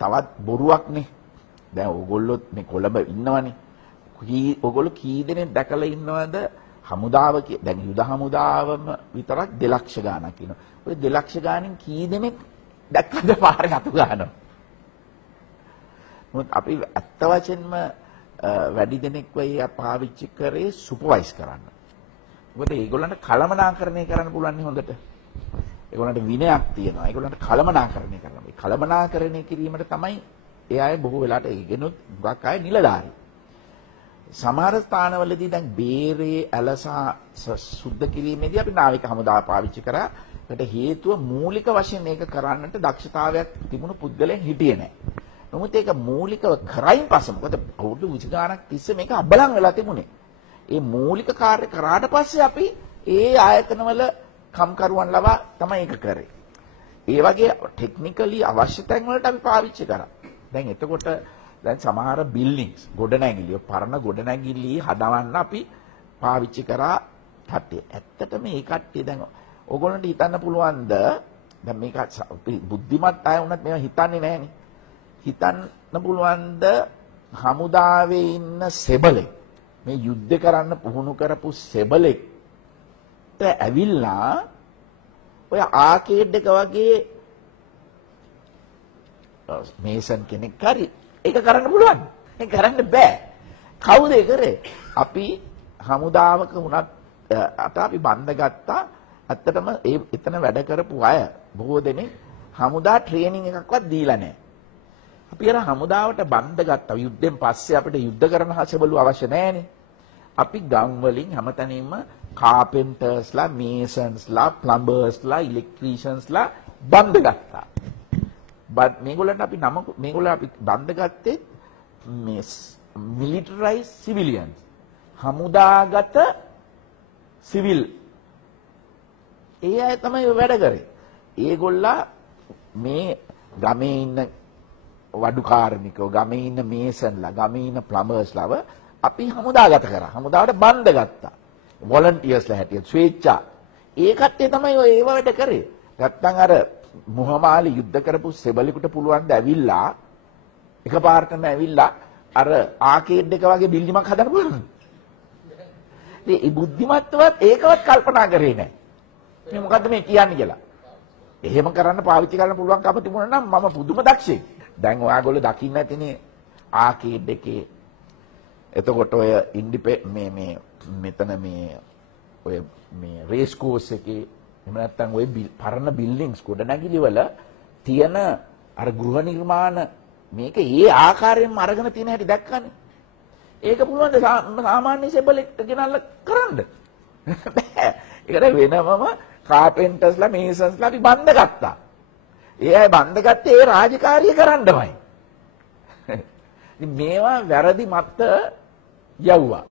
තවත් බොරුවක්නේ. දැන් ඕගොල්ලොත් මේ කොළඹ ඉන්නවනේ. ඕගොල්ලෝ කී දෙනෙක් දැකලා ඉන්නවද හමුදාව දැන් යුද හමුදාවම විතරක් 2 ලක්ෂ ගාණක් ඉන්නවා. ඔය 2 ලක්ෂ ගාණෙන් කී දෙනෙක් දැක්කද පාරේ අතු ගන්නවා. මොකද අපි ඇත්ත වශයෙන්ම වැඩි දෙනෙක් වෙයි පාවිච්චි කරේ සුපර්වයිස් කරන්න. මොකද ඒගොල්ලන්ට කළමනාකරණය කරන්න පුළුවන් නේ හොඳට. ඒගොල්ලන්ට විනයක් තියෙනවා. ඒගොල්ලන්ට කළමනාකරණය කරන්න. මේ කළමනාකරණය කිරීමට තමයි ඒ අය බොහෝ වෙලාවට ඒගෙනුත් ගොඩක් අය නිලධාරී. සමහර ස්ථානවලදී දැන් බේරේ ඇලසා සුද්ධ කිරීමේදී අපි නාවික හමුදාව පාවිච්චි කරා. ඒකට හේතුව මූලික වශයෙන් මේක කරන්නට දක්ෂතාවයක් තිබුණු පුද්ගලයන් හිටියේ නැහැ. නමුත් ඒක මූලිකව කරයින් පස්සේ මොකද අවුරුදු 20 ගාණක් තිස්සේ මේක අබලන් වෙලා තිබුණේ. ඒ මූලික කාර්ය කරාට පස්සේ අපි ඒ ආයතනවල කම්කරුවන් ලවා තමයි ඒක කරේ. ඒ වගේ ටෙක්නිකලි අවශ්‍ය තැන් වලට අපි පාවිච්චි කරා. දැන් එතකොට දැන් සමහර බිල්ඩින්ග්ස් ගොඩනැගිලි පරණ ගොඩනැගිලි හදවන්න අපි පාවිච්චි කරා කට්ටිය. ඇත්තටම මේ කට්ටිය දැන් ඕගොල්ලන්ට හිතන්න පුළුවන්ද දැන් මේක බුද්ධිමත් අය වුණත් මේවා හිතන්නේ නැහනේ. හිතන්න පුළුවන්ද හමුදාවේ ඉන්න සෙබලෙක් මේ යුද්ධ කරන්න පුහුණු කරපු සෙබලෙක්ට ඇවිල්ලා ඔය ආකේඩ් එක වගේ මේසන් කෙනෙක් හරි ඒක කරන්න පුළුවන්. ඒක කරන්න බෑ. කවුද ඒ කරේ? අපි හමුදාවක වුණත් අපි බන්ධගත්තා. ඇත්තටම ඒ එතන වැඩ කරපු අය බොහෝ දෙනෙක් හමුදා ට්‍රේනින් එකක්වත් දීලා නැහැ. අපි අර හමුදාවට බන්ධගත්තා. යුද්ධෙන් පස්සේ අපිට යුද්ධ කරන හසබලු අවශ්‍ය නැහැනේ. අපි ගම් වලින් හැමතැනින්ම කාපෙන්ටර්ස්ලා, මේසන්ස්ලා, ප්ලම්බර්ස්ලා, ඉලෙක්ට්‍රීෂියන්ස්ලා බන්ධගත්තා. මේගොල්ලන්ට අපි මේගොල්ලෝ අපි බන්ධගත්තේ මේ මිලිටරයිස් සිවිලියන්ස්. හමුදාගත සිවිල්. ඒ අය තමයි වැඩ කරේ. ඒගොල්ලා මේ ගමේ ඉන්න වඩු කාර්මිකයෝ, ගමේ ඉන්න මේසන්ලා, ගමේ ඉන්න ප්ලම්බර්ස්ලාව අපි හමුදාගත කරා. හමුදාවට බන්ධගත්තා. වොලන්ටියර්ස්ලා හැටියට ස්වේච්ඡා. ඒ කට්ටිය තමයි ඔය ඒව වැඩ කරේ. නැත්තම් අර මුහමාලි යුද්ධ කරපු සෙබලෙකුට පුළුවන් ද ඇවිල්ලා එකපාරටම ඇවිල්ලා අර ආකේඩ් එක වගේ බිල්ඩිමක් හදන්න පුළුවන්. ඉතින් ඒ බුද්ධිමත්වත් ඒකවත් කල්පනා කරේ නැහැ. මේ මොකද්ද මේ කියන්නේ කියලා. එහෙම කරන්න පාවිච්චි කරන්න පුළුවන්කම තිබුණා නම් මම පුදුම දක්ෂයෙක්. දැන් ඔයාගොල්ලෝ දකින්න ඇතිනේ ආකේඩ් එකේ. එතකොට ඔය මේ මෙතන මේ ඔය මේ රේස් කෝස් එකේ එහෙම නැත්නම් ওই පරණ බිල්ඩින්ග්ස් ගොඩනැගිලි වල තියෙන අර ගෘහ නිර්මාණ මේක ඒ ආකාරයෙන්ම අරගෙන තියෙන හැටි දැක්කනේ. ඒක පුළුවන් ද සාමාන්‍ය සෙබලෙක්ට ගෙනල්ලා කරන්න? බෑ. ඒකට වෙනමම කාපෙන්ටර්ස්ලා මේසන්ස්ලා අපි බන්ධගත්තා. ඒ අය බන්ධගත්තේ ඒ රාජකාරිය කරන්නමයි. ඉතින් මේවා වැරදි මත යවුවා.